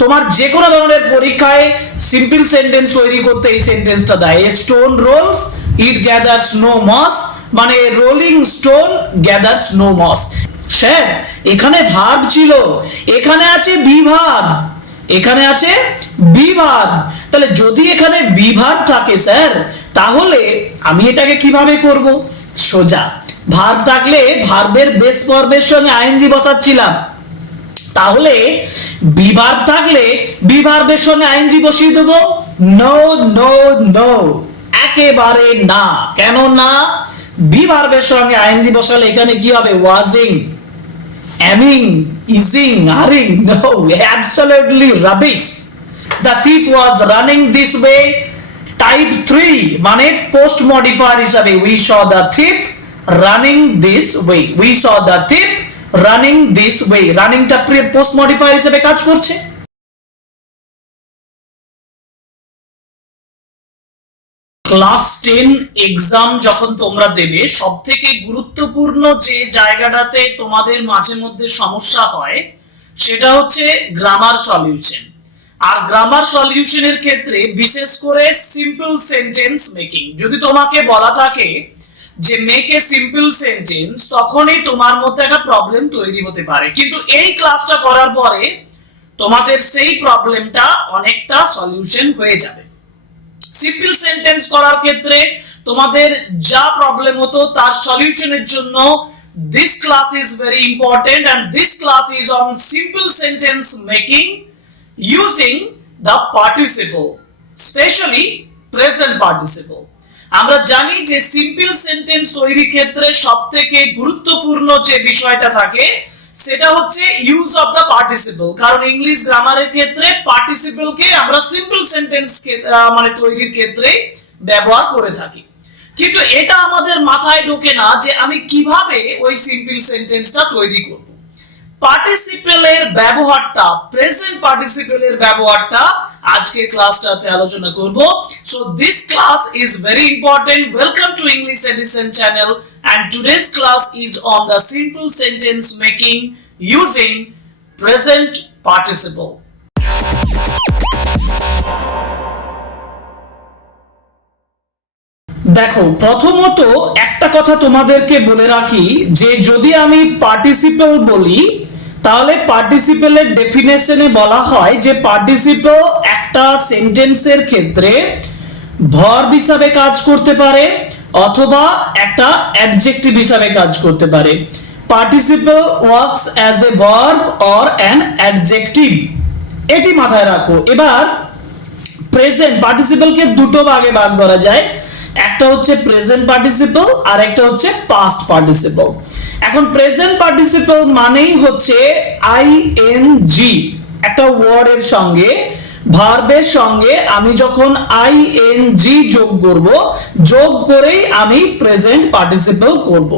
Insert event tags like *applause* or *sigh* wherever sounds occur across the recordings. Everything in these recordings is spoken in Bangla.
তোমার যে কোনো ধরনের পরীক্ষায় সিম্পল সেন্টেন্স তৈরি করতে এই সেন্টেন্সটা দেয়। Stone rolls it gathers no moss মানে rolling stone gathers no moss sir, এখানে ভার্ব ছিল, এখানে আছে বিভাগ, এখানে আছে বিভাগ তাহলে যদি এখানে বিভাগ থাকে স্যার, তাহলে আমি এটাকে কীভাবে করব? সোজা ভার্ব থাকলে ভার্বের বেস পর্বের সঙ্গে আইএনজি বসাচ্ছিলাম। তাহলে বিভাগ থাকলে বিভার্বের সঙ্গে আইনজি বসিয়ে দেবো। নো নো নো একেবারে না। কেন না? বিভার্বের সঙ্গে আইনজি বসালে এখানে কি হবে? Wasing aming ising aring no absolutely rubbish the thief was running this way type three মানে পোস্ট মডিফায়ার হিসাবে we saw the thief running this way we saw the thief running this way রানিংটা pre post modifier হিসেবে কাজ করছে। ক্লাস টেন এক্সাম যখন তোমরা দেবে সব থেকে গুরুত্বপূর্ণ যে জায়গাটাতে তোমাদের মাঝে মধ্যে সমস্যা হয়, সেটা হচ্ছে গ্রামার সলিউশন আর গ্রামার সলিউশনের ক্ষেত্রে বিশেষ করে সিম্পল সেন্টেন্স মেকিং যদি তোমাকে বলা থাকে যে মেক এ সিম্পল সেন্টেন্স তখনই তোমার মধ্যে একটা প্রবলেম তৈরি হতে পারে। কিন্তু এই ক্লাসটা করার পরে তোমাদের সেই প্রবলেমটা অনেকটা সলিউশন হয়ে যাবে। সিম্পল সেন্টেন্স করার ক্ষেত্রে তোমাদের যা প্রবলেম হতো, তার সলিউশনের জন্য this class is very important and this class is on simple sentence making using the participle specially present participle আমরা জানি যে সিম্পল সেন্টেন্স তৈরির ক্ষেত্রে সব থেকে গুরুত্বপূর্ণ যে বিষয়টা থাকে, সেটা হচ্ছে ইউজ অফ দ্য পার্টিসিপল কারণ ইংলিশ গ্রামারের ক্ষেত্রে পার্টিসিপল কে আমরা সিম্পল সেন্টেন্স মানে তৈরির ক্ষেত্রে ব্যবহার করে থাকি। কিন্তু এটা আমাদের মাথায় ঢোকে না যে আমি কীভাবে ওই সিম্পল সেন্টেন্সটা তৈরি করব। পার্টিসিপেলের ব্যবহারটা প্রেজেন্ট পার্টিসিপেলের ব্যবহারটা আজকে ক্লাসটাতে আলোচনা করব। So this class is very important welcome to English edition channel and today's class is on the simple sentence making using present participle. দেখো, প্রথমত একটা কথা তোমাদেরকে বলে রাখি যে, যদি আমি পার্টিসিপল বলি তাহলে পার্টিসিপেলের ডেফিনেশনে বলা হয় যে পার্টিসিপল একটা সেন্টেন্সের ক্ষেত্রে ভার্ব হিসাবে কাজ করতে পারে অথবা একটা অ্যাডজেক্টিভ হিসাবে কাজ করতে পারে। Participle works as a verb or an adjective এটি মাথায় রাখো। এবার প্রেজেন্ট পার্টিসিপলকে দুটো ভাগে ভাগ করা যায়। একটা হচ্ছে প্রেজেন্ট পার্টিসিপল আর একটা হচ্ছে পাস্ট পার্টিসিপল এখন প্রেজেন্ট পার্টিসিপল মানেই হচ্ছে আই এন জি একটা ওয়ার্ডের সঙ্গে ভার্বের সঙ্গে আমি যখন আই এন জি যোগ করব, যোগ করেই আমি প্রেজেন্ট পার্টিসিপল করব।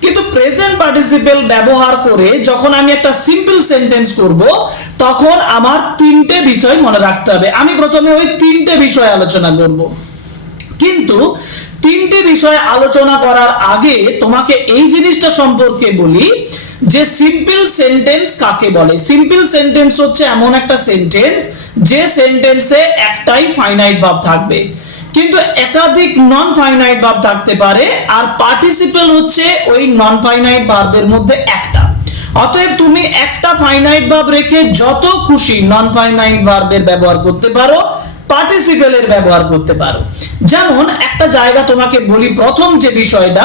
কিন্তু প্রেজেন্ট পার্টিসিপল ব্যবহার করে যখন আমি একটা সিম্পল সেন্টেন্স করব, তখন আমার তিনটে বিষয় মনে রাখতে হবে। আমি প্রথমে ওই তিনটে বিষয় আলোচনা করব। কিন্তু তিনটে বিষয় আলোচনা করার আগে তোমাকে এই জিনিসটা সম্পর্কে বলি যে সিম্পল সেন্টেন্স কাকে বলে? সিম্পল সেন্টেন্স হচ্ছে এমন একটা সেন্টেন্স যে সেন্টেন্সে একটাই ফাইনাইট ভাব থাকবে। কিন্তু একাধিক নন ফাইনাইট ভাব থাকতে পারে, আর পার্টিসিপল হচ্ছে ওই নন ফাইনাইট ভার্বের মধ্যে একটা। অতএব তুমি একটা ফাইনাইট ভাব রেখে যত খুশি নন ফাইনাইট ভার্বের ব্যবহার করতে পারো পার্টিসিপেলের ব্যবহার করতে পারো। যেমন, একটা জায়গা তোমাকে বলি প্রথম যে বিষয়টা,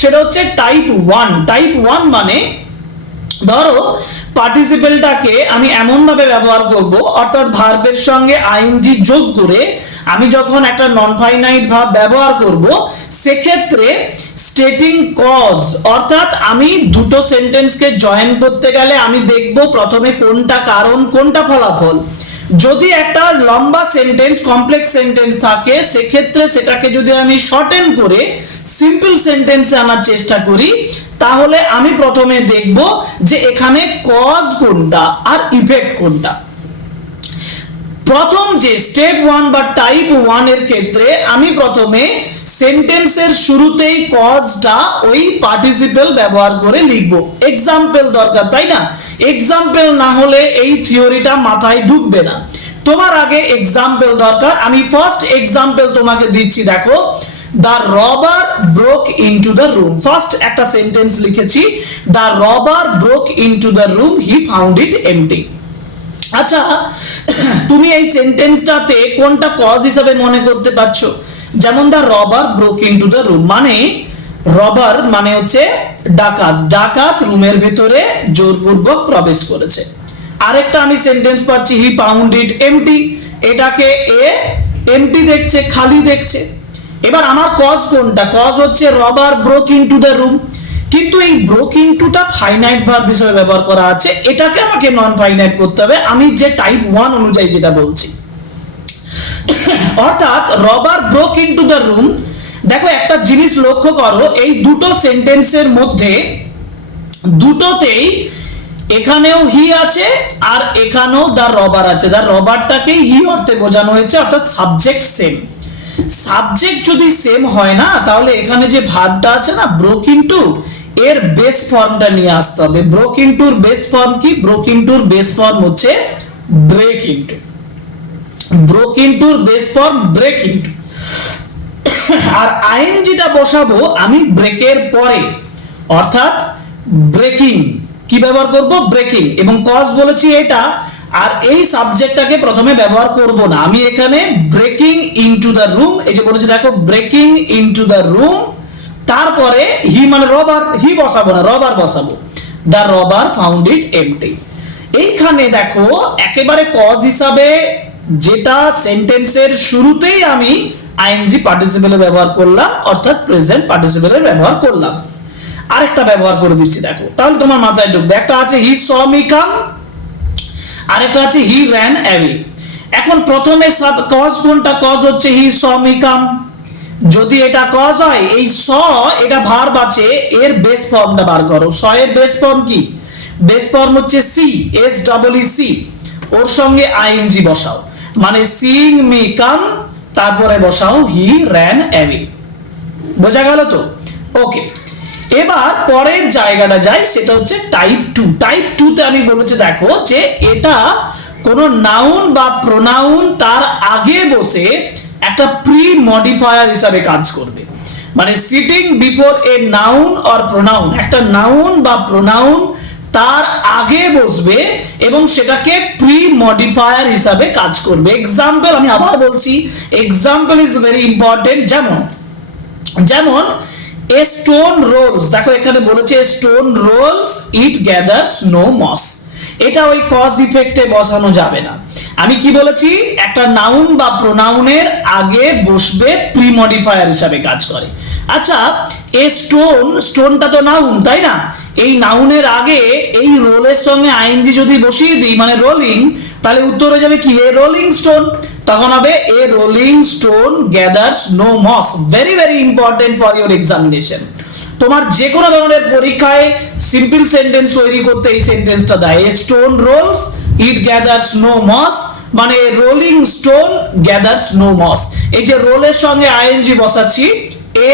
সেটা হচ্ছে টাইপ ওয়ান টাইপ ওয়ান মানে ধরো পার্টিসিপেলটাকে আমি এমন ভাবে ব্যবহার করব, অর্থাৎ ভার্বের সঙ্গে আইএনজি যোগ করে আমি যখন একটা নন ফাইনাইট ভাব ব্যবহার করব, সেক্ষেত্রে স্টেটিং কজ অর্থাৎ আমি দুটো সেন্টেন্সকে জয়েন করতে গেলে আমি দেখব প্রথমে কোনটা কারণ, কোনটা ফলাফল। যদি একটা লম্বা সেন্টেন্স কমপ্লেক্স সেন্টেন্স থাকে, সেক্ষেত্রে সেটাকে যদি আমি শর্টেন করে সিম্পল সেন্টেন্সে আনার চেষ্টা করি, তাহলে আমি প্রথমে দেখব যে এখানে কজ কোনটা আর ইফেক্ট কোনটা। প্রথম যে স্টেপ ওয়ান বা টাইপ ওয়ানের ক্ষেত্রে আমি প্রথমে সেন্টেন্সের শুরুতেই কজটা ওই পার্টিসিপেল ব্যবহার করে লিখব। এক্সাম্পল দরকার, তাই না? এক্সাম্পল না হলে এই থিওরিটা মাথায় ঢুকবে না। তোমার আগে এক্সাম্পল দরকার। আমি ফার্স্ট এক্সাম্পল তোমাকে দিচ্ছি, দেখো। The robber broke into the room first একটা সেন্টেন্স লিখেছি। The robber broke into the room he found it empty আচ্ছা তুমি এই সেন্টেন্সটাতে কোনটা কজ হিসাবে মনে করতে পারছ? যেমন the robber broke into the room মানে রবার মানে হচ্ছে ডাকাত। ডাকাত রুমের ভেতরে জোরপূর্বক প্রবেশ করেছে। আরেকটা আমি সেন্টেন্স পাচ্ছি হি পাউন্ড ইট এমটি এটাকে এ এমটি দেখছে, খালি দেখছে। এবার আমার কজ কোনটা? কজ হচ্ছে robber broke into the room কিন্তু এই ব্রোক ইন ইনটুটা ফাইনাইট ভার্ব হিসেবে ব্যবহার করা আছে। এটাকে আমাকে নন ফাইনাইট করতে হবে। আমি যে টাইপ ওয়ান অনুযায়ী যেটা বলছি। *coughs* অর্থাৎ robber broke into the room দেখো, একটা জিনিস লক্ষ্য করো, এই দুটো সেন্টেন্সের মধ্যে দুটোতেই এখানেও হি আছে আর এখানেও দা রবার আছে। দা রবারটাকেই হি অর্থে বোঝানো হয়েছে, অর্থাৎ সাবজেক্ট সেম সাবজেক্ট যদি সেম হয় না, তাহলে এখানে যে ভার্বটা আছে না ব্রোক ইনটু এর বেস ফর্মটা নিয়ে আসতে হবে। ব্রোক ইনটুর বেস ফর্ম কি? ব্রোক ইনটুর বেস ফর্ম হচ্ছে ব্রেক ইনটু ব্রোক ইনটুর বেস ফর্ম ব্রেক ইনটু আর আইএনজিটা বসাবো, আমি ব্রেকের পরে, অর্থাৎ ব্রেকিং কি ব্যবহার করব? ব্রেকিং এবং কজ বলেছি এটা, আর এই সাবজেক্টটাকে প্রথমে ব্যবহার করব না। আমি এখানে ব্রেকিং ইনটু দ্য রুম এই যে বলেছি, দেখো ব্রেকিং ইনটু দ্য রুম তারপরে হি মানে রবার হি বসাবো না রবার বসাবো। The robber found it empty এইখানে দেখো, একেবারে কজ হিসাবে যেটা সেন্টেন্সের শুরুতেই আমি আইএনজি পার্টিসিপেলে ব্যবহার করলাম, অর্থাৎ প্রেজেন্ট পার্টিসিপেলের ব্যবহার করলাম। আরেকটা ব্যবহার করে দিচ্ছি, দেখো। তাহলে তোমার মাথায় ঢুকবে, একটা আছে হি স মি কাম, আরেকটা আছে হি র্যান অ্যাওয়ে। এখন প্রথমে সাব কজ কোনটা? কজ হচ্ছে হি স মি কাম। যদি এটা কজ হয়, এই স এটা ভার্ব আছে, এর বেস ফর্মটা বার করো। স এর বেস ফর্ম কি? বেস ফর্ম হচ্ছে সি এস ডবল সি ওর সঙ্গে আইএনজি বসাও। মানে সিং মি কাম তারপরে বসাও হি র্যান অ্যাওয়ে বোঝা গেল তো? ওকে এবার পরের জায়গাটা যাই, সেটা হচ্ছে টাইপ টু টাইপ টু তে আমি বলেছি, দেখো যে এটা কোন নাউন বা প্রোনাউন তার আগে বসে একটা প্রি মডিফায়ার হিসাবে কাজ করবে। মানে sitting before a noun or pronoun একটা নাউন বা প্রোনাউন তার আগে বসবে এবং সেটাকে প্রি মডিফায়ার হিসাবে কাজ করবে। এক্সাম্পল আমি আবার বলছি। এক্সাম্পল ইজ ভেরি ইম্পর্টেন্ট যেমন যেমন এ স্টোন রোলস দেখো এখানে বলেছে stone rolls it gathers no moss এটা ওই কজ ইফেক্টে বসানো যাবে না। আমি কি বলেছি? একটা নাউন বা প্রোনাউনের আগে বসবে প্রি মডিফায়ার হিসাবে কাজ করে। আচ্ছা এ স্টোন স্টোনটা তো নাউন তাই না? এই নাউনের আগে এই রোলের সঙ্গে আইএনজি যদি বসিয়ে দিই মানে রোলিং, তাহলে উত্তর হয়ে যাবে কি? A rolling stone. তখন হবে a rolling stone gathers no moss. Very very important for your examination তোমার যে কোনো ধরনের পরীক্ষায় সিম্পল সেন্টেন্স তৈরি করতে এই সেন্টেন্সটা দেয়। A stone rolls, it gathers no moss মানে rolling stone gathers no moss. এই যে রোলের সঙ্গে আইএনজি বসাচ্ছি, a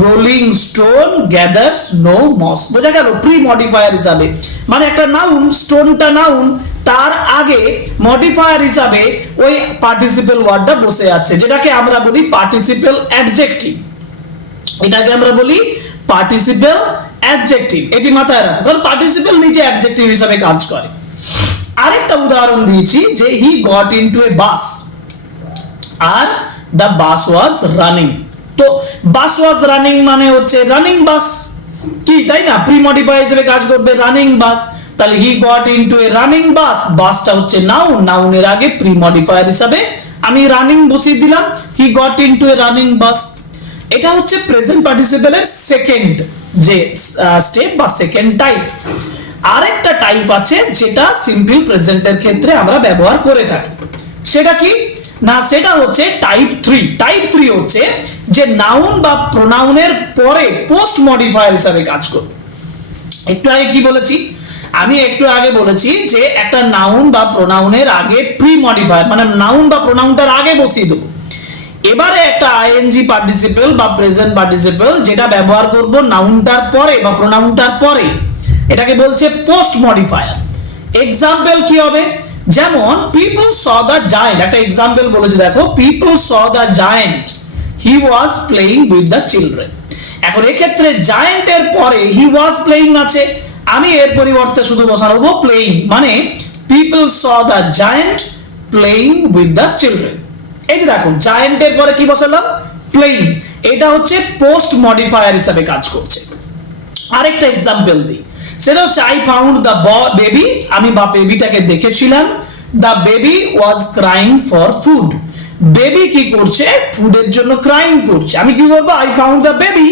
rolling stone gathers no moss বোঝা গেল প্রি মডিফায়ার হিসাবে। মানে একটা নাউন স্টোনটা নাউন তার আগে মডিফায়ার হিসাবে ওই পার্টিসিপেল ওয়ার্ডটা বসে আছে, যেটাকে আমরা বলি পার্টিসিপেল অ্যাডজেক্টিভ এটাকে আমরা বলি পার্টিসিপেল অ্যাডজেক্টিভ এটি মাথায় রাখো, কারণ পার্টিসিপেল নিজে অ্যাডজেক্টিভ হিসাবে কাজ করে। আরেকটা উদাহরণ দিয়েছি যে he got into a bus R the bus was running তো বাস ওয়াজ রানিং মানে হচ্ছে রানিং বাস কি, তাই না? প্রি মডিফাই হিসেবে কাজ করবে রানিং বাস তাহলে he got into a running bus বাসটা হচ্ছে নাউন নাউনের আগে প্রি মডিফায়ার হিসাবে আমি রানিং বসিয়ে দিলাম। He got into a running bus এটা হচ্ছে প্রেজেন্ট পার্টিসিপেলের সেকেন্ড যে স্টেপ বা সেকেন্ড টাইপ আরেকটা টাইপ আছে যেটা সিম্পল প্রেজেন্টের ক্ষেত্রে আমরা ব্যবহার করে থাকি। সেটা কি? না, সেটা হচ্ছে টাইপ থ্রি টাইপ থ্রি হচ্ছে যে নাউন বা প্রোনাউনের পরে পোস্ট মডিফায়ার হিসাবে কাজ করবে। একটু আগে কি বলেছি? আমি একটু আগে বলেছি যে একটা নাউন বা প্রোনাউনের আগে প্রি মডিফায়ার মানে নাউন বা প্রোনাউনটার আগে বসিয়ে দেবো। এবারে একটা আইএনজি পার্টিসিপেল বা প্রেজেন্ট পার্টিসিপেল যেটা ব্যবহার করব নাউনটার পরে বা প্রোনাউনটার পরে, এটাকে বলছে পোস্ট মডিফায়ার এক্সাম্পল কি হবে? যেমন পিপল স দ্য জায়েন্ট একটা এক্সাম্পল বলেছে দেখো people saw the giant he was playing with the children এখন এক্ষেত্রে জায়েন্টের পরে হি ওয়াজ প্লেইং আছে। আমি এর পরিবর্তে শুধু বসাবো প্লেইং মানে people saw the giant playing with the children এই যে দেখো জায়েন্টের পরে কি বসালাম? প্লেইং এটা হচ্ছে পোস্ট মডিফায়ার হিসাবে কাজ করছে। আরেকটা এক্সাম্পল দিই। সেটা হচ্ছে আই ফাউন্ড দ্য বেবি আমি বা বেবিটাকে দেখেছিলাম the baby was crying for food baby কি করছে? ফুডের জন্য ক্রাইং করছে। আমি কি করব? আই ফাউন্ড দ্য বেবি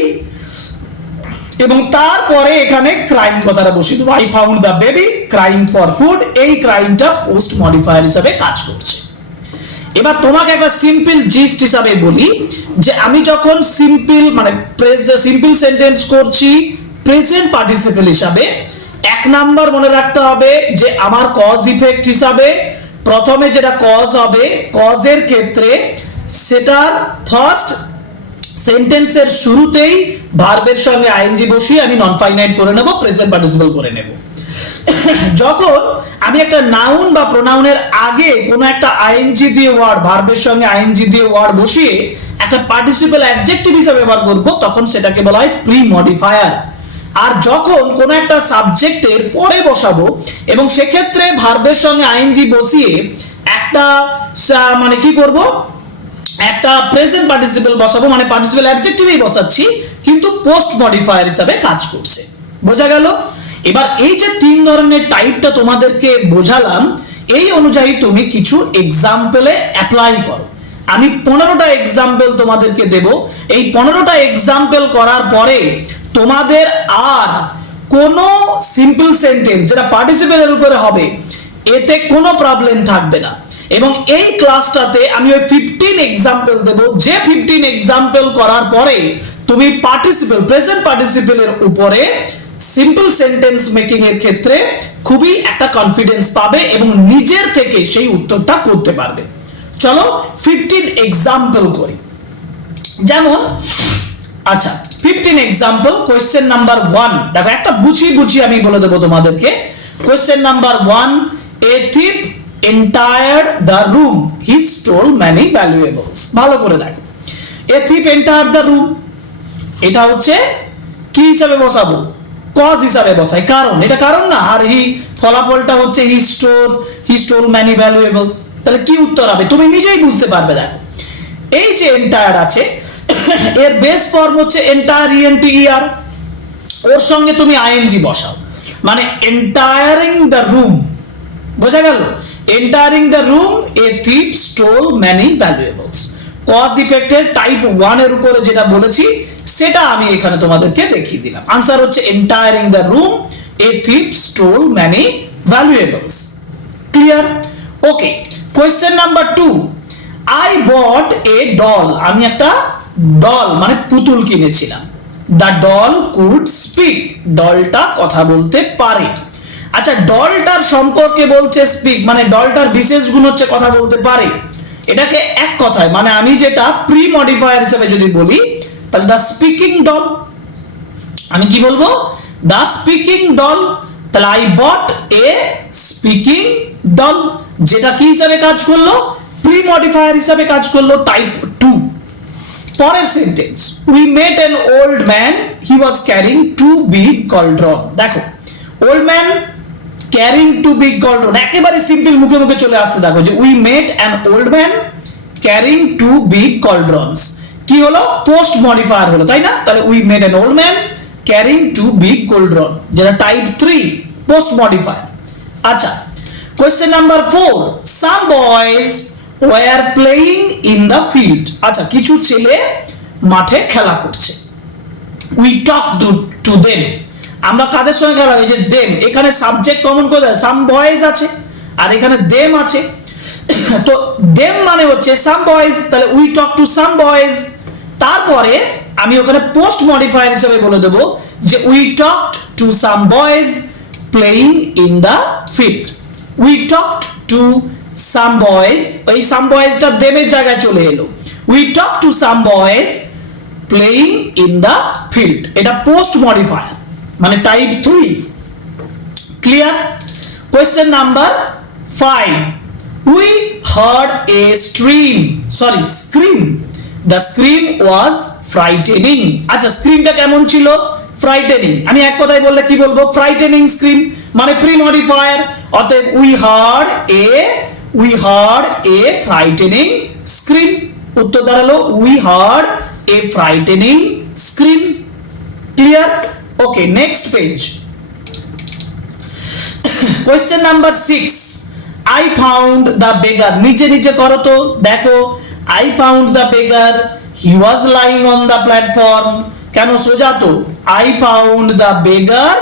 এবং তারপরে এখানে ক্রাইম কথাটা বসিয়ে দেবো। I found the baby crying for food এই ক্রাইমটা পোস্ট মডিফায়ার হিসাবে কাজ করছে। এবার তোমাকে একটা সিম্পল জিস্ট হিসাবে বলি, যে আমি যখন সিম্পল মানে প্রেস সিম্পল সেন্টেন্স করছি প্রেজেন্ট পার্টিসিপেল হিসাবে, এক নাম্বার মনে রাখতে হবে যে আমার কজ ইফেক্ট হিসাবে প্রথমে যেটা কজ হবে কজের ক্ষেত্রে সেটার ফার্স্ট সেন্টেন্সের শুরুতেই ভার্বের সঙ্গে আইএনজি বসিয়ে আমি নন ফাইনাইট করে নেব প্রেজেন্ট পার্টিসিপল করে নেব। যখন আমি একটা নাউন বা প্রোনাউনের আগে কোনো একটা আইএনজি দিয়ে ওয়ার্ড ভার্বের সঙ্গে আইএনজি দিয়ে ওয়ার্ড বসিয়ে একটা পার্টিসিপল অ্যাডজেক্টিভ হিসাবে ব্যবহার করব, তখন সেটাকে বলা হয় প্রি মডিফায়ার আর যখন কোনো একটা সাবজেক্টের পরে বসাবো, এবং সেক্ষেত্রে ভার্বের সঙ্গে আইএনজি বসিয়ে একটা মানে কি করব? একটা প্রেজেন্ট পার্টিসিপল বসাবো মানে পার্টিসিপল অ্যাডজেক্টিভই বসাচ্ছি, কিন্তু পোস্ট মডিফায়ার হিসাবে কাজ করছে। বোঝা গেল? এবার এই যে তিন ধরনের টাইপটা তোমাদেরকে বোঝালাম, এই অনুযায়ী তুমি কিছু এক্সাম্পলে অ্যাপ্লাই করো। আমি পনেরোটা এক্সাম্পল তোমাদেরকে দেব। এই পনেরোটা এক্সাম্পল করার পরে তোমাদের আর কোনো সিম্পল সেন্টেন্স যেটা পার্টিসিপেলের উপরে হবে, এতে কোনো প্রবলেম থাকবে না। এবং এই ক্লাসটাতে আমি ওই ফিফটিন এক্সাম্পল দেব। যে ফিফটিন এক্সাম্পল করার পরে তুমি পার্টিসিপেল প্রেজেন্ট পার্টিসিপেলের উপরে সিম্পল সেন্টেন্স মেকিং এর ক্ষেত্রে খুবই একটা কনফিডেন্স পাবে এবং নিজের থেকে সেই উত্তরটা করতে পারবে। চলো ফিফটিন এক্সাম্পল করি। যেমন আচ্ছা fifteen example question number one দেখো, একটা বুঝিয়ে বুঝিয়ে আমি বলে দেবো তোমাদেরকে। Question number one a thief entered the room he stole many valuables ভালো করে দেখো। A thief entered the room এটা হচ্ছে কি হিসাবে বসাবো? কজ হিসাবে বসাই কারণ, এটা কারণ না, আর হি ফলাফলটা হচ্ছে হি স্টোর ম্যানি ভ্যালুয়েবলস তাহলে কি উত্তর হবে? তুমি নিজেই বুঝতে পারবে দেখো। এই যে এন্টায়ার আছে, *coughs* এর বেস ফর্ম হচ্ছে এন্টায়ার ইএনটি ইয়ার ওর সঙ্গে তুমি আইএনজি বসাও। মানে এন্টায়ারিং দ্য রুম বোঝা গেল? Entering the room a thief stole many valuables cause ইফেক্টের type ওয়ানের উপরে যেটা বলেছি সেটা আমি এখানে তোমাদেরকে দেখিয়ে দিলাম। আনসার হচ্ছে entering the room a thief stole many valuables clear okay question number two I bought a doll আমি একটা ডল মানে পুতুল কিনেছিলাম। দ্য ডল কুড স্পিক ডলটা কথা বলতে পারে। আচ্ছা ডলটার সম্পর্কে বলছে স্পিক মানে ডলটার বিশেষ গুণ হচ্ছে কথা বলতে পারে। এটাকে এক কথায় মানে আমি যেটা প্রি মডিফায়ার হিসেবে যদি বলি তাহলে দ্য স্পিকিং ডল আমি কি বলব? দ্য স্পিকিং ডল তাহলে I bought a speaking doll যেটা কি হিসাবে কাজ করল? প্রি মডিফায়ার হিসাবে কাজ করল টাইপ টু পরের sentence we met an old man he was carrying two big cauldron দেখো old man carrying two big cauldron একেবারে সিম্পল মুখে মুখে চলে আসছে। দেখো যে we met an old man carrying two big cauldrons কি হলো? পোস্ট মডিফায়ার হলো, তাই না? তাহলে we met an old man carrying two big cauldron যেটা টাইপ থ্রি পোস্ট মডিফায়ার আচ্ছা question number four some boys were playing in the field আচ্ছা কিছু ছেলে মাঠে খেলা করছে। উই টক টু দেম আমরা কাদের সঙ্গে খেলা এই যে দেম এখানে সাবজেক্ট কমন করে দেয় সাম বয়েজ আছে, আর এখানে দেম আছে। *coughs* তো দেম মানে হচ্ছে সাম বয়েজ তাহলে we talk to some boys তারপরে আমি ওখানে পোস্ট মডিফায়ার হিসেবে বলে দেব যে we talk to some boys playing in the field we talk to some boys ওই সাম বয়েজটা দেবের জায়গায় চলে এলো। We talk to some boys playing in the field এটা পোস্ট মডিফায়ার মানে type three clear question number five we heard a stream sorry scream the screen was frightening আচ্ছা স্ক্রিনটা কেমন ছিল? ফ্রাইটেনিং আমি এক কথায় বললে কি বলব? ফ্রাইটেনিং স্ক্রিন মানে প্রি মডিফায়ার অতএব we heard a we heard a frightening screen উত্তর দাঁড়াল we heard a frightening screen clear okay next page question number six I found the beggar নিচে নিচে করো তো, দেখো। I found the beggar he was lying on the platform কেন সোজা তো? I found the beggar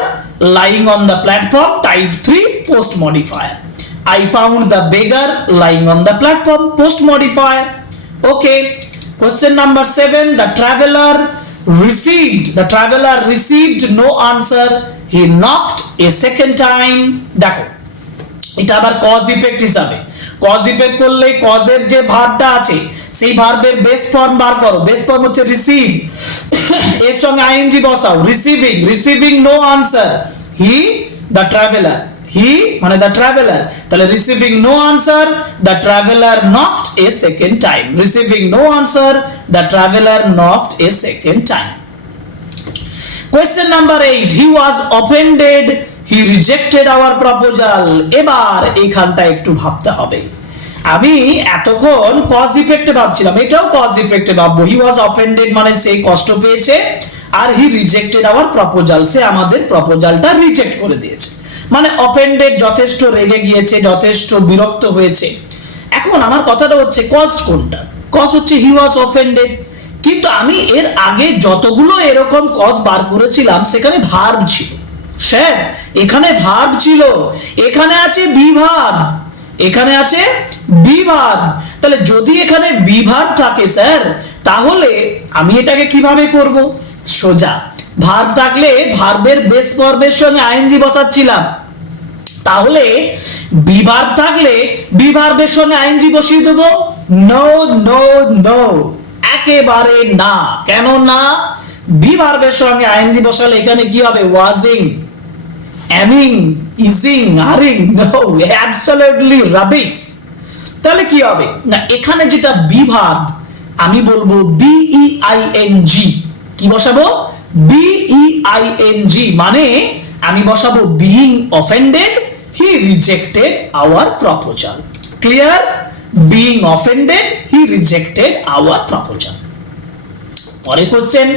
lying on the platform type three post modifier I found the beggar lying on the platform post modifier okay question number seven the traveler received, the traveler received no answer. He knocked a second time. দেখো, এটা আবার কজ ইফেক্ট হিসাবে। কজ ইফেক্ট করলে কজের যে ভার্বটা আছে, সেই ভার্বের বেস ফর্ম বার করো। বেস ফর্ম হচ্ছে রিসিভ এর সঙ্গে আইএনজি বসাও। Receiving receiving no answer he the traveler he মানে দ্য ট্রাভেলার তাহলে receiving no answer the traveler knocked a second time receiving no answer the traveler knocked a second time question number eight he was offended he rejected our proposal এবার এইখানটা একটু ভাবতে হবে। আমি এতক্ষণ কজ ইফেক্টে ভাবছিলাম। এটাও কজ ইফেক্টে ভাববো হি ওয়াজ মানে সেই কষ্ট পেয়েছে আর হি রিজেক্টেড আওয়ার প্রপোজাল সে আমাদের প্রপোজালটা রিজেক্ট করে দিয়েছে। মানে যথেষ্ট রেগে গিয়েছে, যথেষ্ট বিরক্ত হয়েছে। এখন আমার কথাটা হচ্ছে কস্ট কোনটা? কজ হচ্ছে হি ওয়াজ অফেন্ডেড কিন্তু আমি এর আগে যতগুলো এরকম কজ বার করেছিলাম, সেখানে ভার্ব ছিল। স্যার, এখানে ভাব ছিল। এখানে আছে বিভাগ এখানে আছে বিভাগ তাহলে যদি এখানে বিভাগ থাকে, স্যার, তাহলে আমি এটাকে কীভাবে করব? সোজা। ভার্ব থাকলে ভার্বের বেস ফর্মের সঙ্গে আইএনজি বসাচ্ছিলাম। তাহলে বিভাগ থাকলে বিভাগের সঙ্গে আইনজি বসিয়ে দেবো? নো নো নো একেবারে না। কেন না? বিভাগের সঙ্গে আইনজি বসালে এখানে কি হবে? Wasing aming ising aring no absolutely rubbish তাহলে কি হবে? না, এখানে যেটা বিভাগ, আমি বলব বিই আই এন জি কি বসাবো? বিই আই এন জি মানে আমি বসাবো being offended he rejected our proposal clear being offended he rejected our proposal পরে question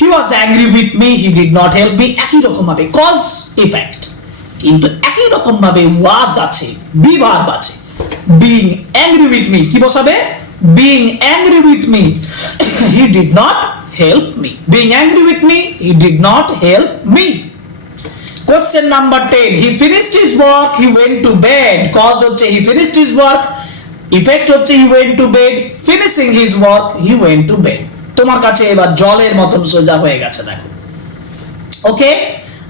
he was angry with me he did not help me একই রকম ভাবে কজ ইফেক্ট কিন্তু একই রকম ভাবে ওয়াজ আছে বি ভার্ব আছে। বিং অ্যাংরি উইথ মি কি বসাবে? Being angry with me he did not help me being angry with me he did not help me question number ten he finished his work he went to bed cause হচ্ছে he finished his work effect হচ্ছে he went to bed finishing his work he went to bed তোমার কাছে এবার জলের মতন সোজা হয়ে গেছে, দেখো। ওকে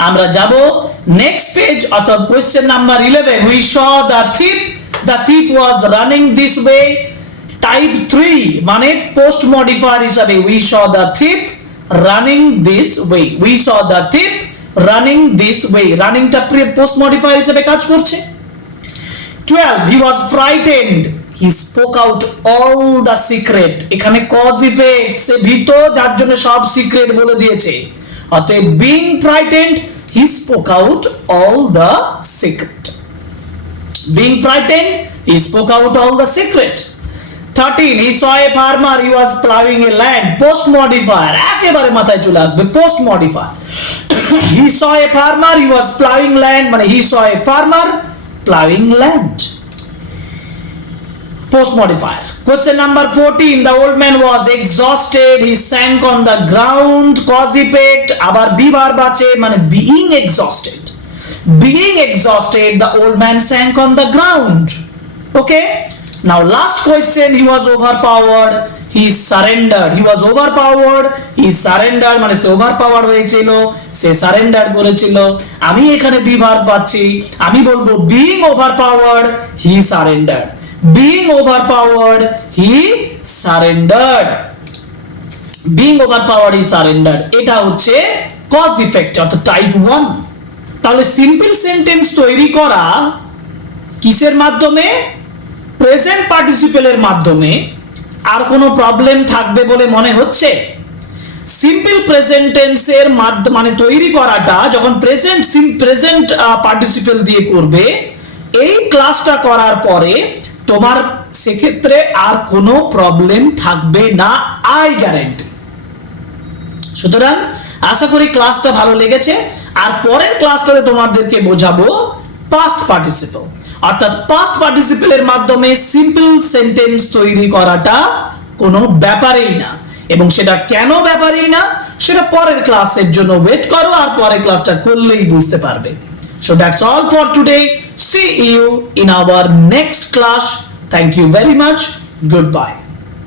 আমরা যাব নেক্সট পেজ অর্থাৎ question number eleven we saw the thief the thief was running this way type three মানে পোস্ট মডিফায়ার হিসাবে we saw the thief running this way we saw the thief running this way রানিংটা post modifier হিসেবে কাজ করছে। 12 he was frightened. He spoke out all the secret এখানে কজ ইফেক্ট সে ভীত যার জন্য সব সিক্রেট বলে দিয়েছে অতএব being frightened he spoke out all the secret being frightened he spoke out all the secret 13 he saw a farmer he was plowing a land post modifier একেবারে মাথায় চলে আসবে post modifier he saw a farmer he was plowing land মানে he saw a farmer plowing land post modifier question number 14 the old man was exhausted he sank on the ground effect আবার বি ভার্ব আছে মানে being exhausted being exhausted the old man sank on the ground okay now last question he was overpowered he surrendered he was overpowered he surrendered মানে সে overpowered হয়েছিল সে সারেন্ডার করেছিল আমি এখানে বি ভার্ব পাচ্ছি আমি বলব being overpowered he surrendered being overpowered, he surrendered. Being overpowered, he surrendered. এটা হচ্ছে কজ ইফেক্ট অর্থাৎ টাইপ ওয়ান তাহলে সিম্পল সেন্টেন্স তৈরি করা কিসের মাধ্যমে? প্রেজেন্ট পার্টিসিপেলের মাধ্যমে। আর কোনো প্রবলেম থাকবে বলে মনে হচ্ছে? সিম্পল প্রেজেন্ট টেন্সের মাধ্যমে মানে তৈরি করাটা যখন প্রেজেন্ট প্রেজেন্ট পার্টিসিপেল দিয়ে করবে, এই ক্লাসটা করার পরে তোমার সেক্ষেত্রে আর কোনো প্রবলেম থাকবে না আই গ্যারেন্টি সুতরাং আশা করি ক্লাসটা ভালো লেগেছে। আর পরের ক্লাসটাতে তোমাদেরকে বোঝাবো পাস্ট পার্টিসিপল অর্থাৎ পাস্ট পার্টিসিপেলের মাধ্যমে সিম্পল সেন্টেন্স তৈরি করাটা কোনো ব্যাপারেই না। এবং সেটা কেন ব্যাপারেই না, সেটা পরের ক্লাসের জন্য ওয়েট করো, আর পরের ক্লাসটা করলেই বুঝতে পারবে। So that's all for today. See you in our next class. Thank you very much. Goodbye.